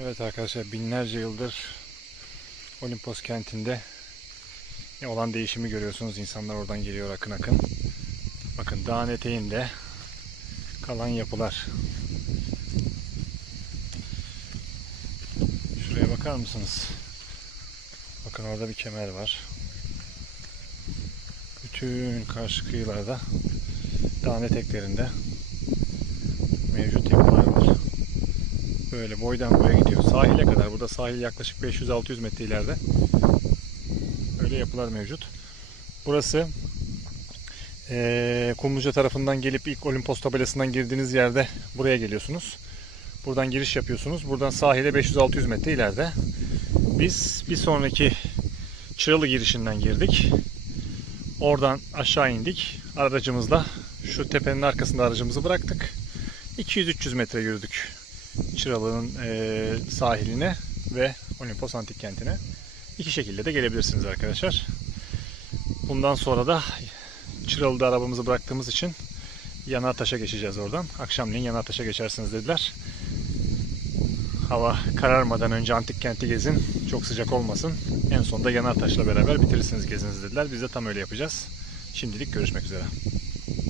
Evet arkadaşlar binlerce yıldır Olimpos kentinde olan değişimi görüyorsunuz. İnsanlar oradan geliyor akın akın. Bakın dağın eteğinde kalan yapılar. Şuraya bakar mısınız? Bakın orada bir kemer var. Bütün karşı kıyılarda dağın eteklerinde mevcut yapılar var. Böyle boydan boya gidiyor. Sahile kadar. Burada sahil yaklaşık 500-600 metre ileride. Böyle yapılar mevcut. Burası eee Kumluca tarafından gelip ilk Olimpos tabelasından girdiğiniz yerde buraya geliyorsunuz. Buradan giriş yapıyorsunuz. Buradan sahile 500-600 metre ileride. Biz bir sonraki Çıralı girişinden girdik. Oradan aşağı indik. Aracımızla şu tepenin arkasında aracımızı bıraktık. 200-300 metre yürüdük. Çıralı'nın eee, sahiline ve Olimpos Antik Kenti'ne. İki şekilde de gelebilirsiniz arkadaşlar. Bundan sonra da Çıralı'da arabamızı bıraktığımız için Yanartaş'a geçeceğiz oradan. Akşamleyin Yanartaş'a geçersiniz dediler. Hava kararmadan önce antik kenti gezin. Çok sıcak olmasın. En sonunda Yanartaş'la beraber bitirirsiniz gezinizi dediler. Biz de tam öyle yapacağız. Şimdilik görüşmek üzere.